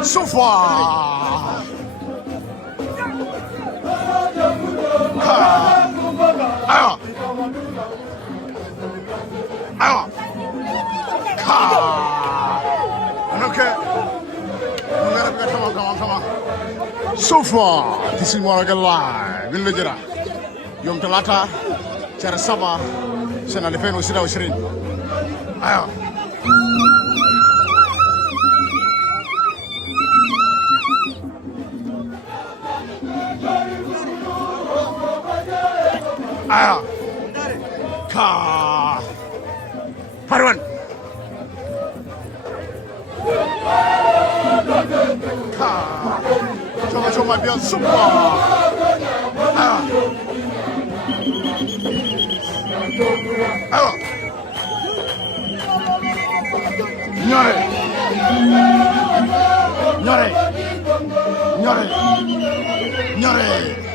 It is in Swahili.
Sufa. Ayo. Ayo. Okay. Come on. Sufa. This is more like a live. Villagera. Yom Talata. Cara Saba. Sana Lefeno Sida Ushirin. Ayo. Ayo. Ka. Parwan. Ka. Coba dia super. Ayo. Ayo. Nyore. Nyore. Nyore. Nyore.